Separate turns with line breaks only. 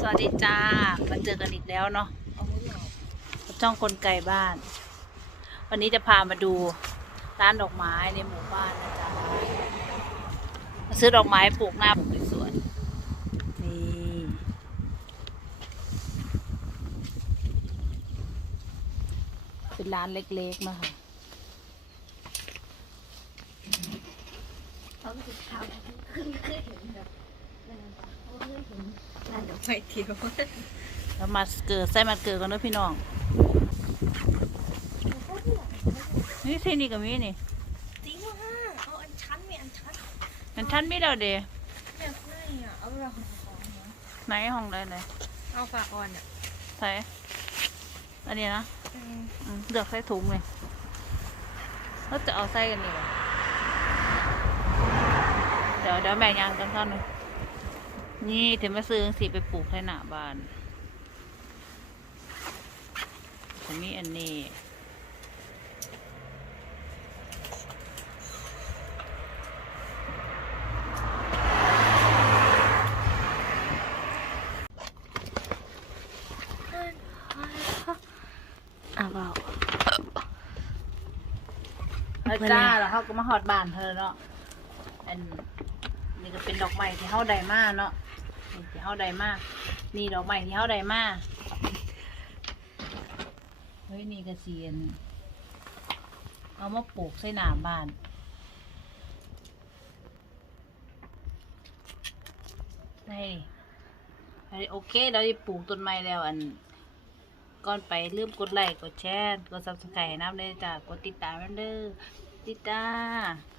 สวัสดีจ้า มาเจอกันอีกแล้วเนาะช่องคนไกลบ้าน วันนี้จะพามาดูร้านดอกไม้ในหมู่บ้านนะจ๊ะมาซื้อดอกไม้ปลูกหน้าปลูกในสวนนี่เป็นร้านเล็กๆนะคะ
เขาติดข่าวขึ้นเคยเห็นแบบ เขาเคยเห็นร้านดอกไฟเทียว
แล้วมาเกิดใส่มาเกิดกันเนอะพี่น้อง นี่ที่นี่ก็มีนี่
จริงว่าเอาอันชั้นมีอันชั้น
มันท่านไม่เราเด
เนี่ยไม่อะเอาเวลาของของเนาะ
ไหนห้องใดไหน
เอาฝากอ่อนอะ
ใส่อันนี้นะ
อืม
อืมเลือกใส่ถุงเลยแล้วจะเอาใส่กันดีกว่าเดี๋ยวเดี๋ยวแม่ยางกันก่อนหนึง นี่ถึงมาซื้อสิไปปลูกให้หน้าบ้านจะมีอันนี้
อะเปล่า
แล้วจ้าแล้วเขาก็มาหอดบ้านเธอเนาะอันนี่ก็เป็นดอกไม้ที่เขาได้มาเนาะนี่ ที่เขาได้มากนี่ดอกไม้ที่เขาได้มากเฮ้ยนี่กระเซียนเอามาปลูกใส่หน้าบ้านได้ไโอเคเราได้ปลูกต้นไม้แล้วอันก่อนไปลืมกดไลค์กดแชร์กดซับสไครต์น้ำเลยจ้ะกดติดตามน้ำเด้อติดตาม